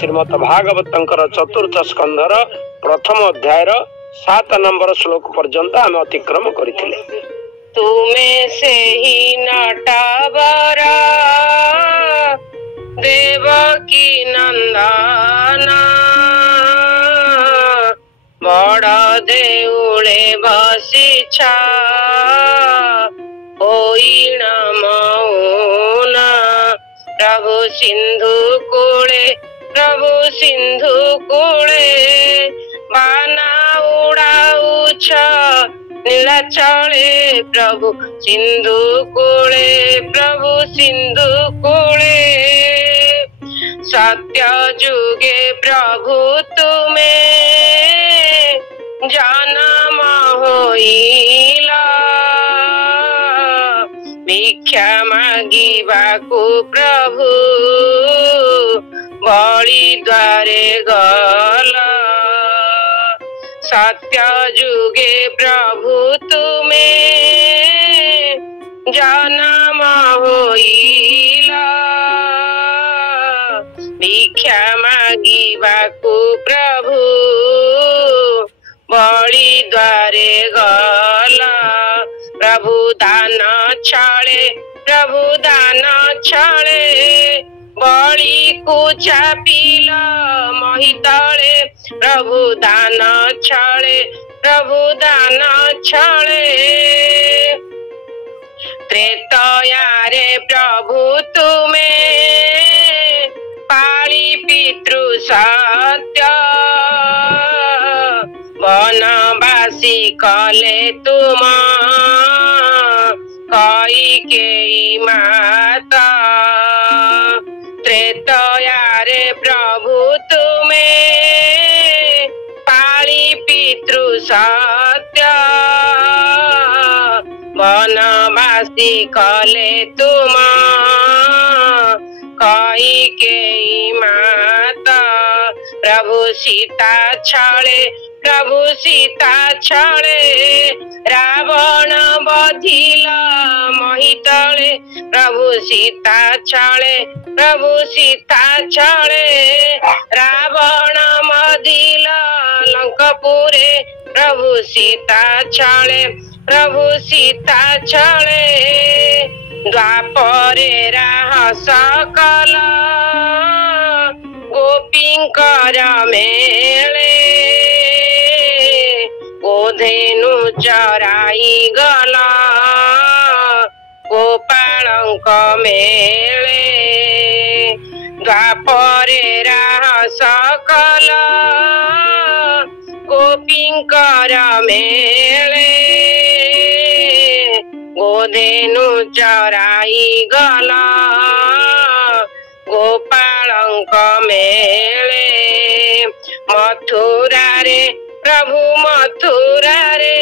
श्रीमद भागवतंकर चतुर्थ स्कंधर प्रथम अध्यायर 7 नंबर श्लोक पर्यंत आम अतिक्रम करथिले। तुमे से ही नटवर देवकी नंदना बड़ देउले बसिछा होइण मौना प्रभु सिंधु कूले बाना उड़ाउछ नीलाचले प्रभु सिंधु कूले सत्य जुगे प्रभु तुमे जन्म होइला भिक्षा मागिबाकु प्रभु बलि द्वारे गला सत्य जुगे प्रभु तुमे जन्म होइला भिक्षा मागिबाकु प्रभु बलि द्वारे गला प्रभु दान छाड़े बलि को चापिल महितले प्रभु दान छाड़े त्रेतयारे प्रभु तुमे पाली पितृ सत्य वनवासी कले तुम कैकेयी माता त्रेतयारे प्रभु तुमे पाली पितृ सत्य वनवासी कले तुम कैकेयी माता प्रभु सीता छळे रावण बधिल महितले प्रभु सीता छळे रावण मदिल लंकापुरे प्रभु सीता छळे द्वापरे राहस कला गोपींकर मेले गोधेनु चराई गला गोपालंक मेले द्वापरे राहस कला गोपींकर मेले गोधेनु चराई गला गोपालंक मेले मथुरा रे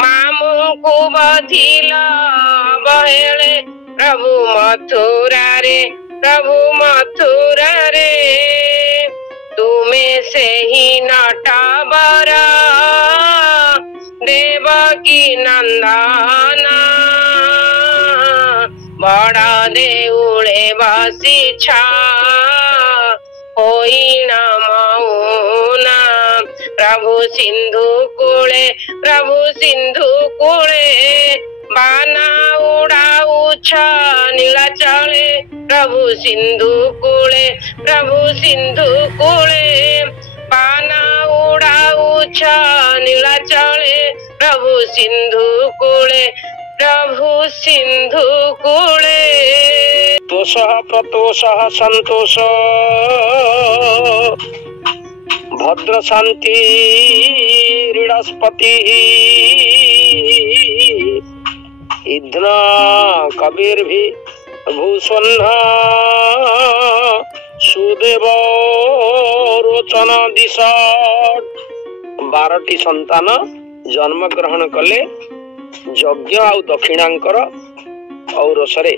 मामू को बधिल बहेले प्रभु मथुरा रे तुमे से ही नटवर देवकी नंदना बड़ देउले बसिछा होइण मौना प्रभु सिंधु कूले बाना उड़ाउछ नीलाचले प्रभु सिंधु कूले बाना उड़ाउछ नीलाचले प्रभु सिंधु कूले तोषः प्रतोषः संतोष भद्र शांति ऋणस्पति इध्न कबीर भी भूषण सुदेव रोचन दिशा 12टी संतान जन्म ग्रहण कले यज्ञ आ दक्षिणांकर औरसरे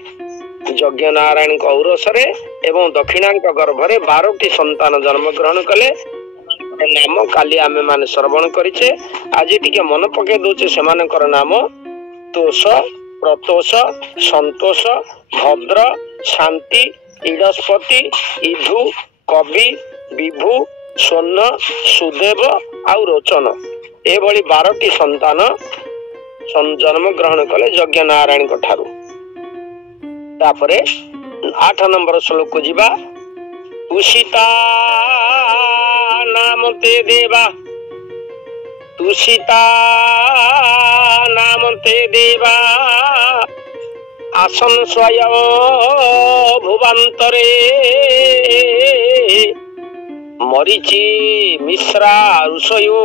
यज्ञ नारायण औरसरे एवं दक्षिणांक गर्भरे 12टी संतान जन्म ग्रहण कले नाम काली आमे माने श्रवण करिचे आज टिके मन पके दोचे सेमानकर नाम तोष प्रतोष संतोष भद्र शांति इडस्पति इधु कवि, विभु, स्वर्ण, सुदेव आउ रोचन एभली 12टी संतान जन्म ग्रहण कले यज्ञ नारायण ठारू। तापरे 8 नंबर श्लोक को जीवा। तुषिता नाम ते देवा, तुषिता नाम ते देवा, आसन स्वयं भुवंतरे, मरीचि मिश्रा ऋषयो,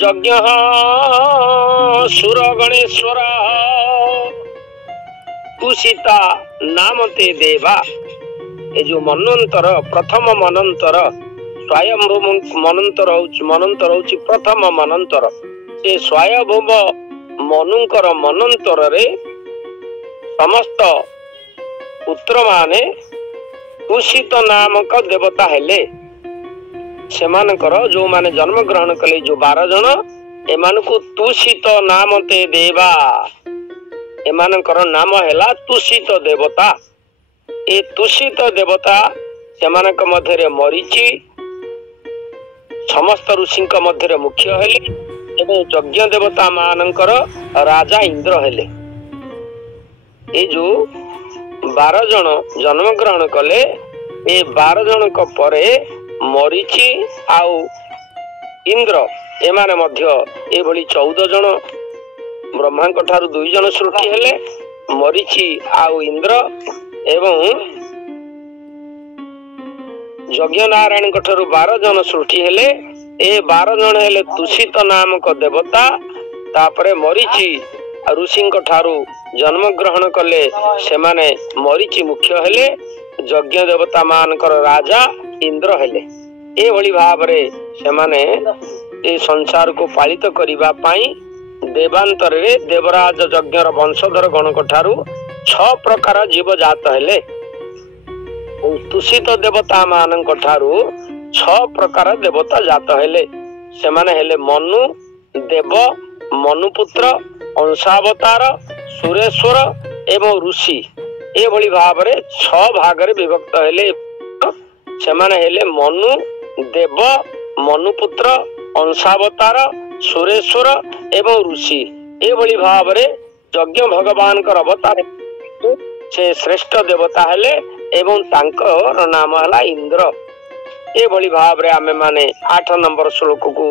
यज्ञ सुर गणेश्वर, तुषिता नाम ते देवा। ए जो मनंतर प्रथम मनंतर स्वयंभू मनंतर होउची प्रथम मनंतर। से स्वयंभूव मनुकर मनंतर रे समस्त पुत्र माने तुषित नामक देवता हेले। सेमानकर जो माने जन्म ग्रहण कले जो 12 जन एमानकु तुषित नाम ते देवा, एमानकर नाम हैला तुषित देवता। ए तुषित देवता सेमानक मध्यरे मरीचि समस्त ऋषिंक मध्यरे मुख्य हेले एवं यज्ञ देवता मानकर राजा इंद्र हेले। ए जो 12 जन जन्म ग्रहण कले ए 12 जन को परे मरीचि आउ इंद्र एमाने मध्य एभली 14 जन ब्रह्मा ठारू 2 जन सृष्टि हेले। मरीचि आउ इंद्र एवं यज्ञ नारायण ठारू 12 जन सृष्टि हेले। ए 12 जन हेले तुषित नामक देवता। तापरे मरीचि ऋषि ठारू जन्म ग्रहण कले सेमाने मरीचि मुख्य हेले, यज्ञ देवता मानकर राजा इंद्र हेले। ए भली भाबरे सेमाने ए संसार को पालित करिबा पाई देवांतर रे देवराज यज्ञर वंशधर गण ठारू 6 प्रकार जीव जात हेले। तुषित देवता मानक ठारू 6 प्रकार देवता जात हेले। सेमाने हेले मनु, देव, मनुपुत्र, अंशावतार, सुरेश्वर एवं ऋषि। ए भली भाबरे 6 भागरे विभक्त हेले। सेमाने हेले मनु, देव, मनुपुत्र, अंशावतार, सुरेश्वर एवं ऋषि। ए भली भाबरे यज्ञ भगवान कर अवतार से श्रेष्ठ देवता हेले एवं तांकर नाम हला इंद्र। ए भली भाबरे आमे माने 8 नंबर श्लोक को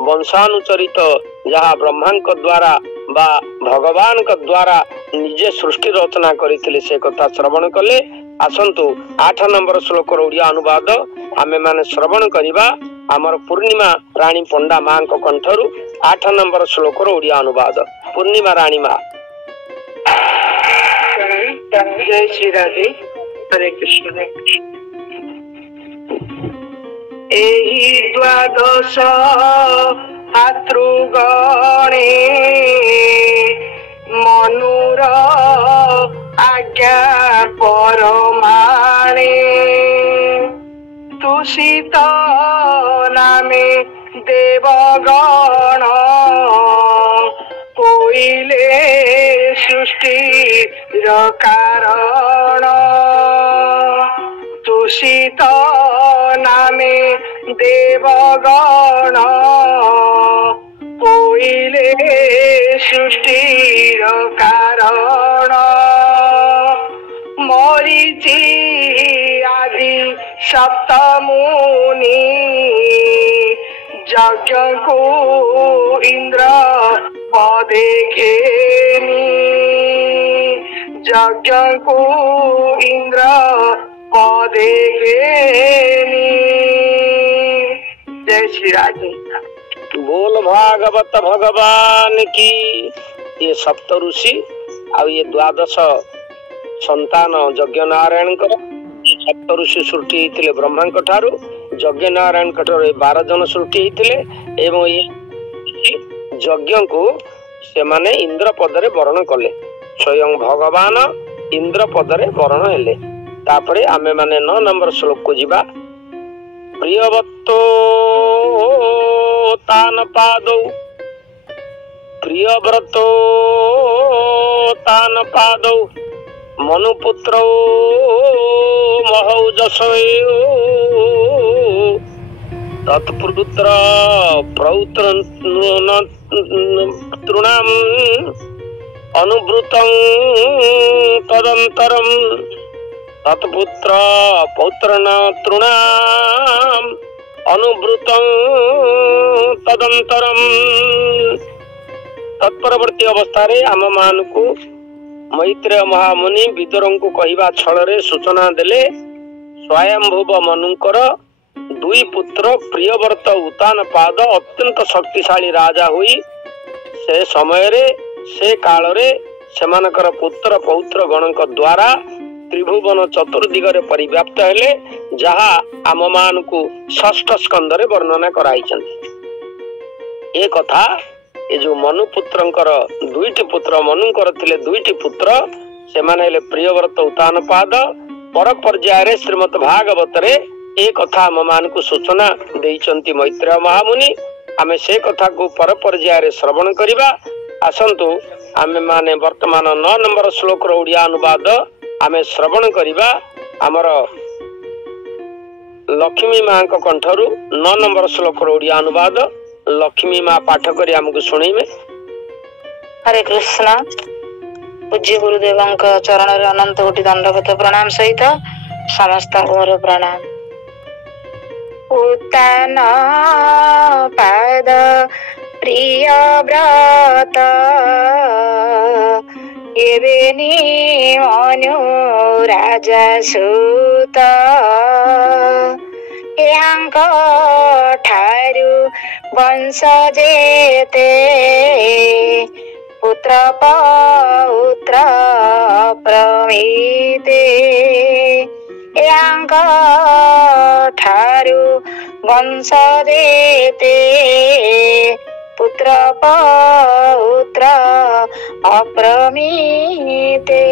वंशानुचरित जहाँ ब्रह्मा द्वारा बा भगवान द्वारा निजे सृष्टि रचना करथिले से कथा श्रवण कले। आसंतु 8 नंबर श्लोक ओडिया अनुवाद आमे माने श्रवण करिबा। आमर पूर्णिमा रानी पंडा मां को कंठरु 8 नंबर श्लोक ओडिया अनुवाद। पूर्णिमा रानी मां। जय श्री राधे। हरे कृष्ण। एहि द्वादश भातृगणे मनुर आज्ञा परमाणे, तुषित नामे देवगण कोइले सृष्टिर कारण। तुषित नामे देवगण कोइले सृष्टिर कारण। मरीचि आदि सप्तमुनि यज्ञ को इंद्र पदे घेनी, यज्ञ को इंद्र पदे घेनी। जय श्री राधे। बोल भागवत भगवान की। ये सप्त ऋषि आ ये 12 संतान यज्ञ नारायण सप्त ऋषि सृष्टि होते ब्रह्मा ठारू, यज्ञ नारायण ठारू 12 जन सृष्टि होते एवं ये यज्ञ को से माने इंद्र पदरे वर्ण कले। स्वयं भगवान इंद्र पदरे वर्ण हेले। तापरे आमे माने 9 नंबर श्लोक को जीवा। प्रियवत्तो तान पादौ, प्रियव्रतो तान पादौ, ମନୁପୁତ୍ର ମହୌଜସ ତତ୍ପୁତ୍ର ତୃଣାମ୍ ଅନୁବୃତଂ ତଦନ୍ତରଂ ତତ୍ପୁତ୍ର ପୌତ୍ରଣ ତୃଣାମ୍ ଅନୁବୃତଂ ତଦନ୍ତରଂ। ତତ୍ପରବର୍ତ୍ତୀ ଅବସ୍ଥାରେ ଆମ ମାନଙ୍କୁ ମୈତ୍ରେୟ ମହାମୁନି ବିଦୁରଙ୍କୁ କହିବା ଛଳରେ ସୂଚନା ଦେଲେ ସ୍ୱୟଂଭୁବ ମନୁଙ୍କର ଦୁଇ ପୁତ୍ର ପ୍ରିୟବ୍ରତ ଉତାନପାଦ ଅତ୍ୟନ୍ତ ଶକ୍ତିଶାଳୀ ରାଜା ହୋଇ ସେ ସମୟରେ ସେ କାଳରେ ସେମାନଙ୍କର ପୁତ୍ର ପୌତ୍ର ଗଣଙ୍କ ଦ୍ୱାରା ତ୍ରିଭୁବନ ଚତୁର୍ଦିଗରେ ପରିବ୍ୟାପ୍ତ ହେଲେ, ଯାହା ଆମ ମାନଙ୍କୁ ଷଷ୍ଠ ସ୍କନ୍ଧରେ ବର୍ଣ୍ଣନା କରାଇଛନ୍ତି। ଏ କଥା ଏ ଯୋଉ ମନୁପୁତ୍ରଙ୍କର ଦୁଇଟି ପୁତ୍ର, ମନୁଙ୍କର ଥିଲେ ଦୁଇଟି ପୁତ୍ର, ସେମାନେ ହେଲେ ପ୍ରିୟବ୍ରତ ଉତାନପାଦ। ପର ପର୍ଯ୍ୟାୟରେ ଶ୍ରୀମଦ୍ ଭାଗବତରେ ଏ କଥା ଆମ ମାନଙ୍କୁ ସୂଚନା ଦେଇଛନ୍ତି ମୈତ୍ରେୟ ମହାମୁନି। ଆମେ ସେ କଥାକୁ ପର ପର୍ଯ୍ୟାୟରେ ଶ୍ରବଣ କରିବା। ଆସନ୍ତୁ ଆମେ ମାନେ ବର୍ତ୍ତମାନ 9 ନମ୍ବର ଶ୍ଲୋକର ଓଡ଼ିଆ ଅନୁବାଦ ଆମେ ଶ୍ରବଣ କରିବା। ଆମର ଲକ୍ଷ୍ମୀ ମାଙ୍କ କଣ୍ଠରୁ 9 ନମ୍ବର ଶ୍ଲୋକର ଓଡ଼ିଆ ଅନୁବାଦ ଲକ୍ଷ୍ମୀ ମା ପାଠ କରି ଆମକୁ ଶୁଣେଇବେ। ହରେ କୃଷ୍ଣ। ପୂଜ୍ୟ ଗୁରୁଦେବଙ୍କ ଚରଣରେ ଅନନ୍ତ କୋଟି ଦଣ୍ଡବତ ପ୍ରଣାମ ସହିତ ସମସ୍ତଙ୍କୁ ମୋର ପ୍ରଣାମ। ଉତ୍ତାନ ପାଦ ପ୍ରିୟ ବ୍ରତ ଏବେ ମନୁ ରାଜା ସୁତ ୟାଙ୍କ ଠାରୁ ବଂଶ ଯେତେ ପୁତ୍ର ପୌତ୍ର ପ୍ରମିତେ ୟାଙ୍କ ଠାରୁ ବଂଶ ଯେତେ ପୁତ୍ର ପୌତ୍ର ଅପ୍ରମିତେ।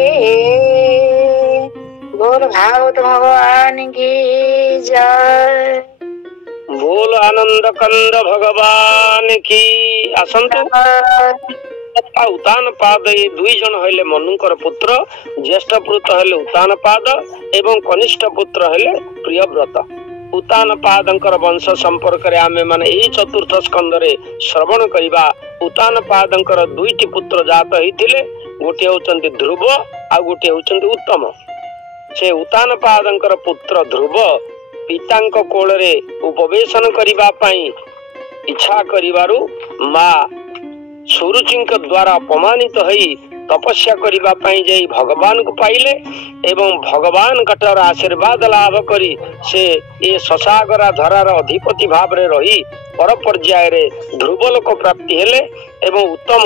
बोल भागवत भगवान की जय। बोल आनंद कंद भगवान की। आसंतु उतानपाद ये दुई जन हेले मनुकर पुत्र। ज्येष्ठ पुत्र हेले उतानपाद एवं कनिष्ठ पुत्र हेले प्रियव्रत। उतानपादंकर वंश संपर्क रे आमे माने एई चतुर्थ स्कंद रे श्रवण करिबा। उतानपादंकर दुईटी पुत्र जात होइतिले, गोटे होचंती ध्रुव आ गोटे होचंती उत्तम। से उतानपादंकर पुत्र ध्रुव पितांक कोଳରେ उपवेशन କରିବା ପାଇଁ इच्छा करिवारु मा सुरुचिंक द्वारा अपमानित होई तपस्या करिबा ପାଇଁ जाई भगवान को पाइले एवं भगवान कटर आशीर्वाद लाभ करी से ए ससागरा धरार अधिपति भाव रे रही पर पर्याय रे ध्रुवलोक प्राप्ति हेले एवं उत्तम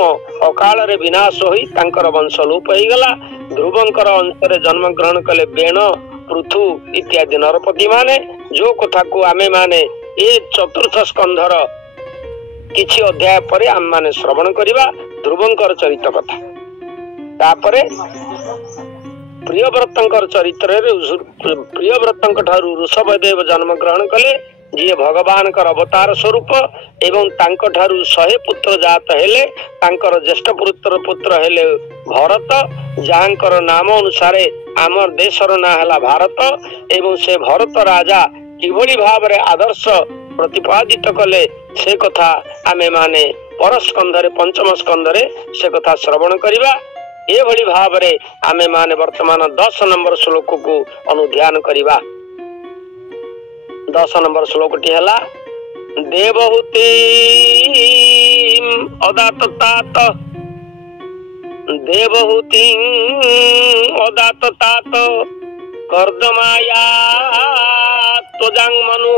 अकाल रे विनाश होई तांकर वंश लोप होई गला। ध्रुवंकर अंशरे जन्म ग्रहण कले बेण पृथु इत्यादि नरपति माने, जो कथा को आमे माने ए चतुर्थ स्कंधर किछि अध्याय परे आम माने श्रवण करिबा ध्रुवंकर चरित्र कथा। तापरे प्रियव्रतंकर चरित्र रे प्रियव्रतंक ठारू ऋषभदेव जन्म ग्रहण कले, जे भगवान कर अवतार स्वरूप एवं तांक ठारू 100 पुत्र जात हेले। तांकर ज्येष्ठ पुत्र हेले भरत, जहांकर नाम अनुसार आमर देशर ना हला भारत। एवं से भरत राजा किभली भाव रे आदर्श प्रतिपादित कले से कथा आमे माने पर स्कंधरे पंचम स्कंधरे से कथा श्रवण करिबा। ए भली भाव रे आमे माने वर्तमान 10 नंबर श्लोक को अनुध्यान करिबा। 10 नंबर श्लोक टी हला देवहूति अदाततात देवहूति अदाततात कर्दमाया त्वजां मनु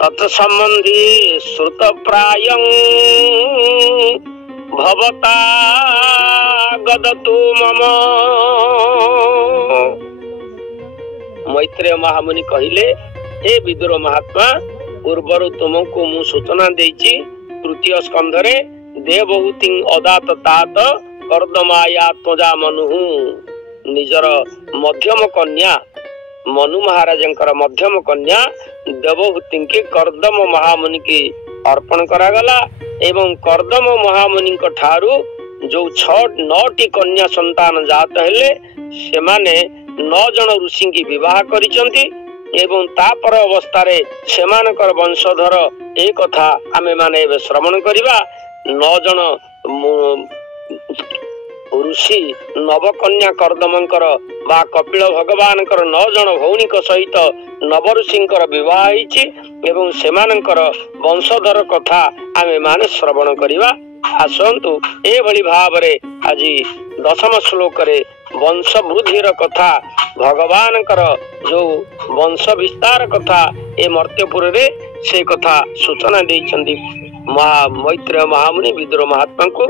तत्संबंधी श्रुत प्रायं भवता गदतु मम। मैत्रेय महामुनि कहिले, हे विदुर महात्मा, पूर्वर तुमको मु सूचना देइछि तृतीय स्कंधरे देवहूति अदाततात कर्दमाया त्वजा मनु। निजर मध्यम कन्या मनु महाराजंकर मध्यम कन्या देवहूति के कर्दम महामुनि की अर्पण करागला एवं कर्दम महामुनि ठारू जो 9ଟି कन्या संतान जात हेले सेमाने 9 जन ऋषि की विवाह करिसंती एवं तापर अवस्था रे सेमानकर वंशधर ए कथा आमे माने श्रवण करिबा। 9 जन ऋषि नवकन्या कर्दमंकर बा कपिल भगवानकर 9 जन भौणीक सहित नव ऋषिंकर विवाह होईछि एवं सेमानकर वंशधर कथा आमे माने श्रवण करिबा। आसंतु ए भली भावरे आज 10म श्लोक रे वंश वृद्धिर कथा भगवानकर जो वंश विस्तार कथा ए मर्त्यपुर रे से कथा सूचना देइछन्ति मैत्रेय महामुनि विदुर महात्मा को।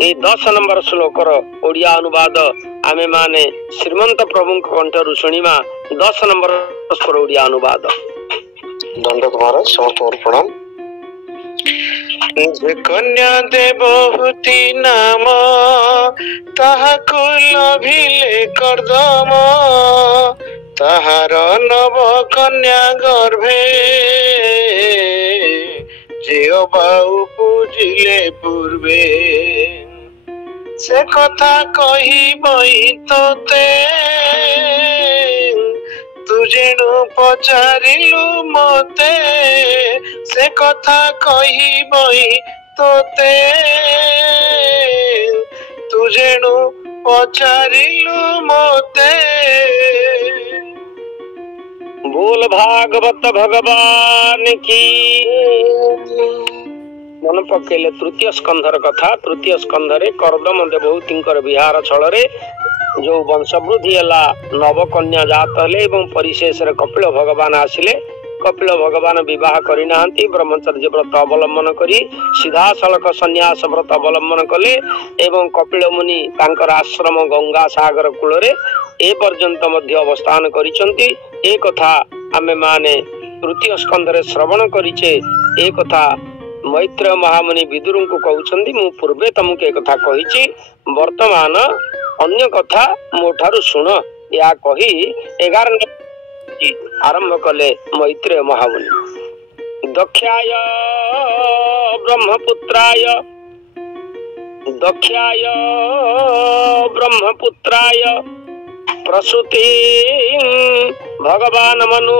ए 10 नंबर श्लोकर ओडिया अनुवाद आमे माने श्रीमंत प्रभु कंठरु शुणिमा। 10 नंबर श्लोकर ओडिया अनुवाद। दंडक महाराज समस्त प्रणाम। जे कन्या देवहूति नाम ताहाकु लभिले कर्दम ताहार नव कन्या गर्भे जे बाऊ पूजिले पूर्वे से कथा कही बई तोते तुझेणु पचारिलु मते से कथा कही बई तोते तुझेणु पचारिलु मते। बोल भागवत भगवान की। मन पकेले तृतीय स्कंधर कथा। तृतीय स्कंधरे कर्दम देवहूतिंकर विहार छଳରେ जो वंश वृद्धि है नव कन्या जात हेले एवं परिशेष रे कपिल भगवान आसिले। कपिल भगवान विवाह करिना ब्रह्मचर्य व्रत अवलंबन करी सीधा सड़क संन्यास व्रत अवलंबन कले एवं कपिल मुनि तांकर आश्रम गंगा सागर कूल रे ए पर्यंत मध्य अवस्थान करिसंती। ए कथा आमे माने तृतीय स्कंध रे श्रवण करिचे। ए कथा मैत्रेय महामुनि विदुर को कहउछंती मु पूर्वे तुमके कथा कहिछि वर्तमान अन्य कथा मोठारु सुन या कही 11 आरंभ कले मैत्रेय महामुनि। दक्षाय ब्रह्मपुत्राय प्रसूति भगवान मनु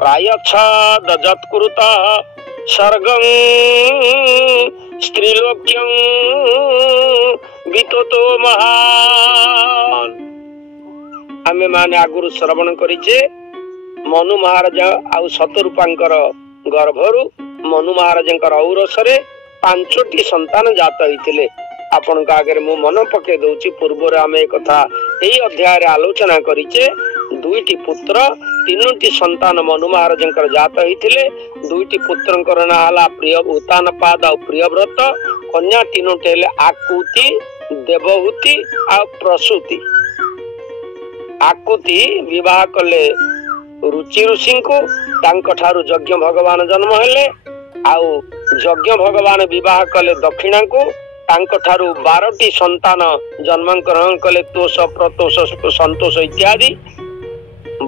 प्रायच्छदजत्कुरुत सर्गं स्त्रीलोक्यं विततो महान। आमे माने आगुरु श्रवण करिचे मनु महाराज आउ शतरूपांकर गर्भरु मनु महाराजंकर औरसरे 5टी संतान जात होइतिले। आपण का आगे मु मन पके दउची पूर्व आमे कथा एई अध्याय रे आलोचना करिचे। 2टी पुत्र 3टी संतान मनु महाराजंकर जात होइतिले। 2टी पुत्रंकर ना हला प्रिय उतानपाद और प्रियव्रत। कन्या 3टी हेले आकुति देवहूति और प्रसूति। आकुति विवाह कले रुचि ऋषि को तांक ठारू यज्ञ भगवान जन्म हेले। आउ यज्ञ भगवान विवाह कले दक्षिणा को तांक ठारू 12टी संतान जन्म ग्रहण कले तोष प्रतोष संतोष इत्यादि।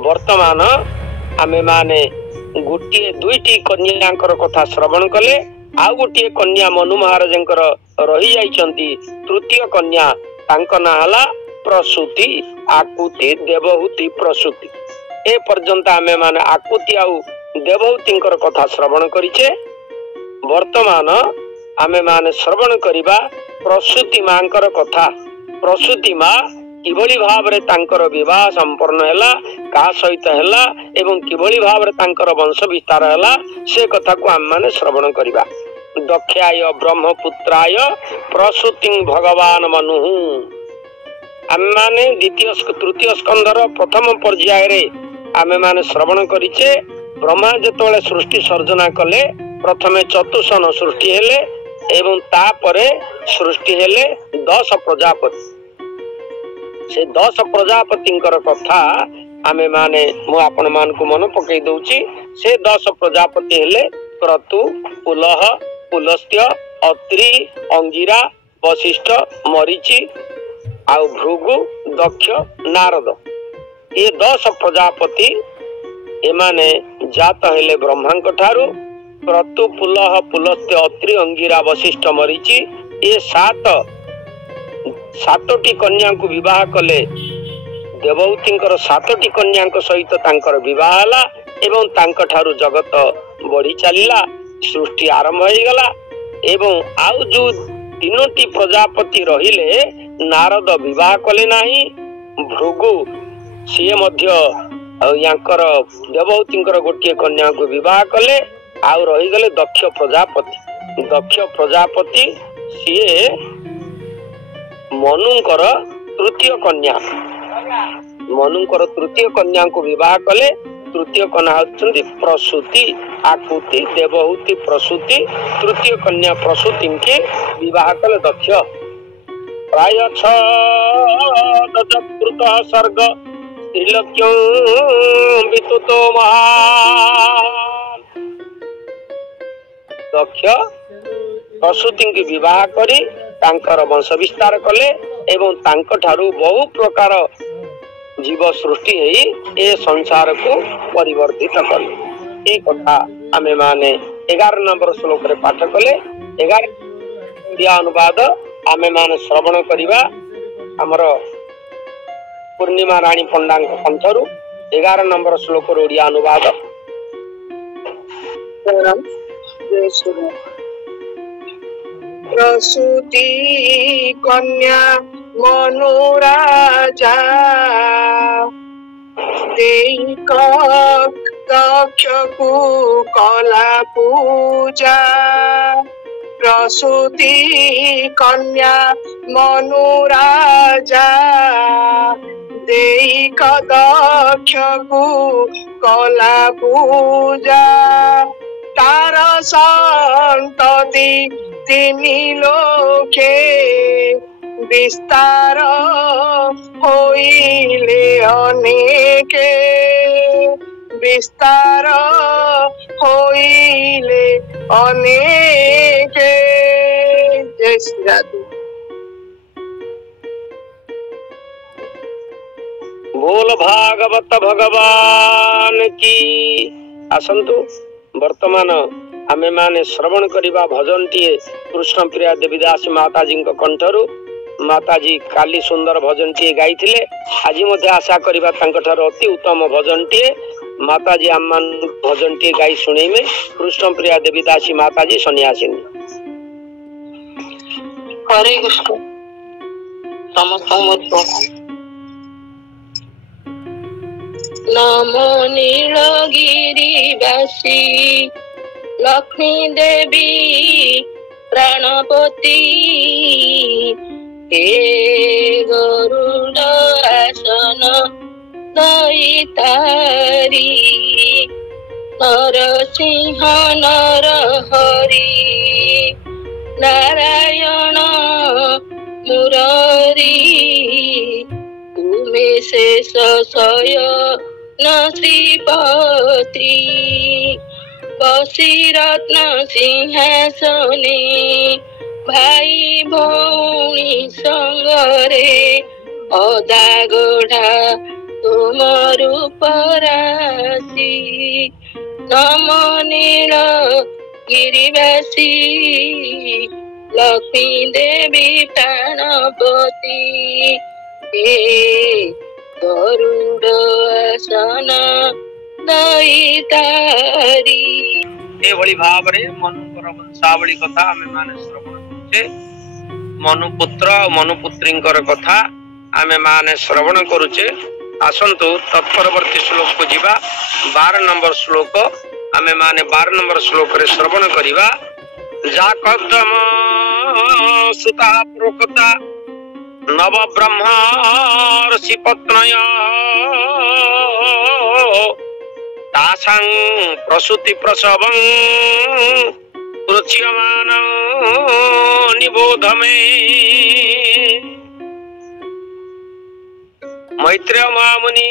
वर्तमान आमे माने गोटे 2टी कन्याकर कथा श्रवण कले। आउ गोटे कन्या मनु महाराजंकर रही जाइछंती। तृतीय कन्या तांक ना हला प्रसूति आकुति देवहूति प्रसूति। ए पर्यंत आमे माने आकुति आउ देवहूतिंकर कथा श्रवण करिचे। वर्तमान आमे माने श्रवण करिबा प्रसूति मांकर कथा। प्रसूति मां किभली भावरे तांकर विवाह संपन्न हैला का सहित हैला एवं किभली भावरे तांकर वंश विस्तार हैला से कथा को आम माने श्रवण करिबा। दक्षाय ब्रह्मपुत्राय प्रसूति भगवान मनुः। आमे माने तृतीय स्कंधर प्रथम पर्याय रे आमे माने श्रवण करिचे। ब्रह्मा जेतोले सृष्टि सर्जना कले प्रथमे चतुसन सृष्टि हेले एवं तापरे सृष्टि हेले 10 प्रजापति। से 10 प्रजापतिंकर कथा आमे माने मु आपण मान को मन पकई दउची। से 10 प्रजापति हेले क्रतु पुलह पुलस्त्य अत्रि अंगिरा वशिष्ठ मरीचि आउ भृगु दक्ष नारद। ये 10 प्रजापति एमाने जात हेले ब्रह्मांक ठारू क्रतु पुलह पुलस्त्य अत्रि अंगिरा वशिष्ठ मरीचि ये सातटी कन्या को विवाह कले। देवहूतिंकर 7टी कन्या सहित तांकर विवाह हला एवं तांक ठारू जगत बढ़ी चलिला, सृष्टि आरंभ हो गला। एवं आउ जो 3टी प्रजापति रहिले नारद विवाह कले नाही। भृगु सीए मध्य यांकर देवहूतिंकर गोटे कन्या को विवाह कले। आउ रही गले दक्ष प्रजापति। दक्ष प्रजापति सीए मनुंकर तृतीय कन्या, मनुंकर तृतीय कन्या को विवाह कले। तृतीय कन्या होती प्रसूति, आकुति, देवहूति प्रसूति। तृतीय कन्या प्रसूति के विवाह कले दक्ष। प्राय 6 सर्ग त्रिलोक्यं वितुतो महान। दक्ष प्रसूति की विवाह करी तांकर वंश विस्तार कले एवं तांक ठारू बहु प्रकार जीव सृष्टि हेई ए संसार को परिवर्तित कले। ए कथा आमे माने 11 नंबर श्लोक रे पाठ कले। 11 ओडिया अनुवाद आमे माने श्रवण करिवा हमर पूर्णिमा रानी पंडांग कंठरू। 11 नंबर श्लोक रे ओडिया अनुवाद। प्रसूति कन्या मनुराजा दक्षकु कला पूजा। प्रसूति कन्या मनुराजा दक्षकु कला पूजा। तार संतति 3 लोके विस्तार होइले अनेके। विस्तार होइले अनेके। जय श्री राधे। बोल भागवत भगवान की। आसंतु वर्तमान आमे माने श्रवण करिबा भजन टीए कृष्ण प्रिया देवीदास माताजी कंठरू। माताजी काली सुंदर भजन टीए गाइथिले। आज मध्य आशा करिबा तांक ठारो अति उत्तम भजन टीए माताजी आम्मान भजन टीए गाई सुनैमे। कृष्ण प्रिया देवीदासी माताजी सन्यासिनी। हरे कृष्ण। समस्त नमो नीलगिरिवासी लक्ष्मी देवी प्राणपति हे गरुड़ आसन दैतारी नरसिंह नरहरि नारायण मुरारी तुमे शेष शयन श्रीपति बसी रत्न सिंहासने भाई भौणी संगरे अदा गढ़ा तुम रूप राशि नमो नील गिरिवासी लक्ष्मी देवी प्राणपति हे गरुड़ आसन दैतारी। एभली भाव रे मनुकर वंशावली कथा आमे माने श्रवण करूचे। मनुपुत्र और मनुपुत्रींकर कथा आमे माने श्रवण करूचे। आसंतु तत्परवर्ती श्लोक को जीवा। 12 नंबर श्लोक आमे माने 12 नंबर श्लोक रे श्रवण करिवा। जाकदम सुता प्रोक्ता नव ब्रह्मर्षि पत्नय तासां प्रसूति प्रसवं रुच्यमान निबोध में। मैत्रेय महामुनि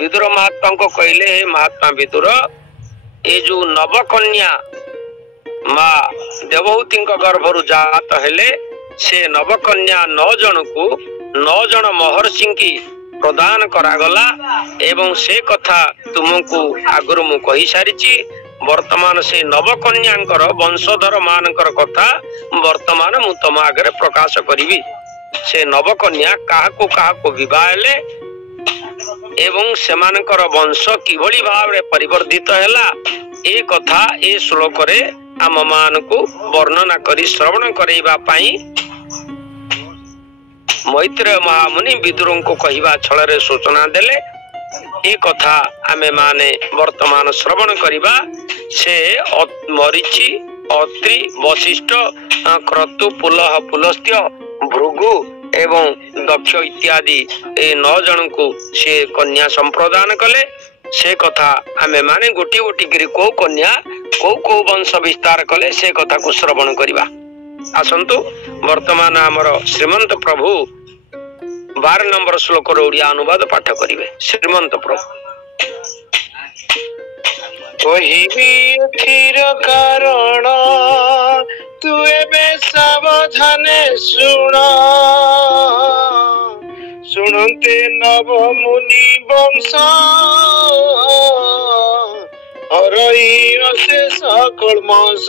विदुर महात्मा को कहले, हे महात्मा विदुर, ये जो नवकन्या माँ देवहूति गर्भरु जात हेले से नवकन्या 9 जन को 9 जन महर्षि की प्रदान करागला एवं से कथा तुमको आगुरु मु कहि सारिछि। वर्तमान से नवकन्यांकर वंशधर मानकर कथा वर्तमान मु तुम आगे प्रकाश करी। से नवकन्या काहाको काहाको विवाह हेले एवं सेमानकर वंश किभली भाव रे परिवर्तित हैला ए कथा ए श्लोक रे आम मानकु वर्णना करी श्रवण करैबा पई मैत्रेय महामुनि विदुरों को कहिबा छଳରେ सूचना देले। ए कथा आमे माने वर्तमान श्रवण करिबा। से मरीचि अत्रि वशिष्ठ क्रतु पुलह पुलस्त्य भृगु एवं दक्ष इत्यादि ए 9 जन को से कन्या संप्रदान कले। से कथा आमे माने गोटी गोटी गिरी को कन्या को वंश विस्तार कले से कथा को श्रवण करिबा। आसंतु वर्तमान आमर श्रीमंत प्रभु 12 नंबर श्लोक ओडिया अनुवाद पाठ करिवे। श्रीमंत प्रभु कहिबी एथिर कारण तू एबे सावधाने सुन। सुनते नव मुनि वंश हरई अशेष कल्मष।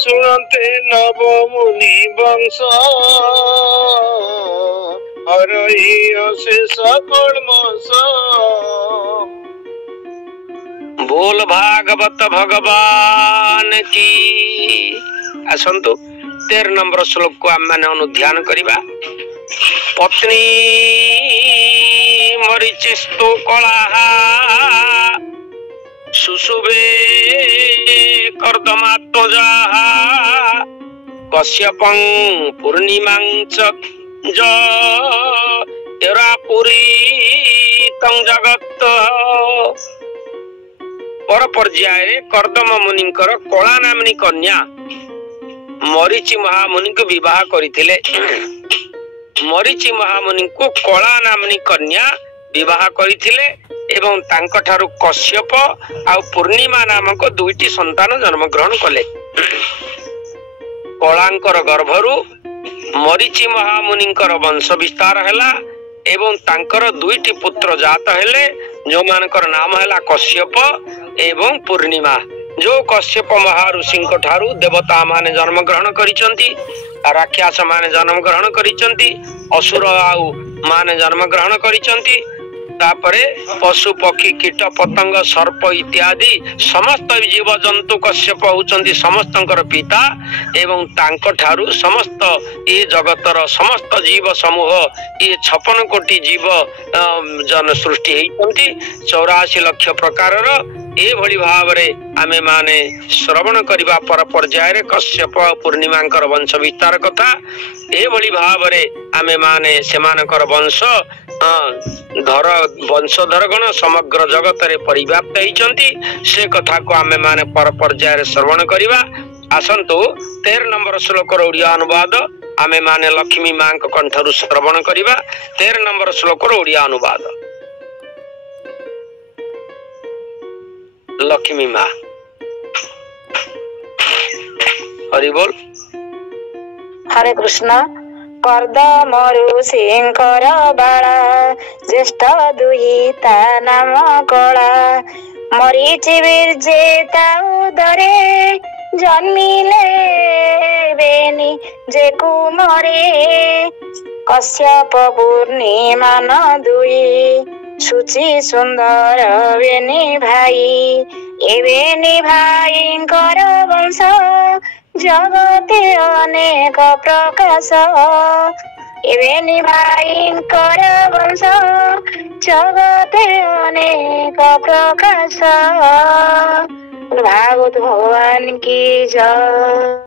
सुनते नव मुनि वंश हरई अशेष कल्मष। बोल भागवत भगवान की। आसंतु 13 नंबर श्लोक को आम माने अनुध्यान करिबा। पत्नी मरीचिस्तु कला सुशुभे कर्दमात्मजा कश्यपं पूर्णिमां च जरापुरी तं जगत। पर पर्याय कर्दम मुनिकर कला नामनी कन्या मरीचि महामुनि को विवाह करिथिले। मरीचि महामुनि को कला नामनी कन्या विवाह करिथिले एवं तांक ठारु कश्यप आ पूर्णिमा नामक 2टी संतान जन्म ग्रहण कले। कलांकर गर्भरु मरीचि महामुनिकर वंश विस्तार हैला एवं तांकर 2टी पुत्र जात हेले जो मानकर नाम हैला कश्यप एवं पूर्णिमा। जो कश्यप महाऋषि ठारु देवता माने जन्म ग्रहण करिसंती, राक्षस माने जन्म ग्रहण करिसंती, असुर आउ माने जन्म ग्रहण करिसंती। तापरे पशु पक्षी कीट पतंग सर्प इत्यादि समस्त जीव जंतु कश्यप होचंती समस्तंकर पिता एवं तांक ठारु समस्त ए जगतर समस्त जीव समूह ये 56 कोटी जीव जन सृष्टि होइचंती। 84 लाख प्रकारर ए भली भाव रे आमे माने श्रवण करिबा पर पर्याय रे कश्यप पूर्णिमांकर वंश विस्तार कथा ए भली भाव रे आमे माने सेमानकर वंश धर वंशधरगण समग्र जगत रे परिव्याप्त होइचंती। से कथा को आमे माने पर पर्याय रे श्रवण करिबा। आसंतु 13 नंबर श्लोक ओडिया अनुवाद आमे माने लक्ष्मी मां को कंठरु श्रवण करिबा। 13 नंबर श्लोक ओडिया अनुवाद। लक्ष्मी मां हरि बोल। हरे कृष्ण। कर्दम ऋषिंकर बाला ज्येष्ठ दुहिता नाम कला मरीचि बीर्जेता उदरे जन्मिले बेनी जे कुमरे कश्यप पूर्णिमा न दुई सुचि सुंदर बेनी भाई एवेनी भाईंकर वंश जगते अनेक प्रकाश एवेनी भाईंकर वंश जगते अनेक प्रकाश। भागवत भगवान की जय।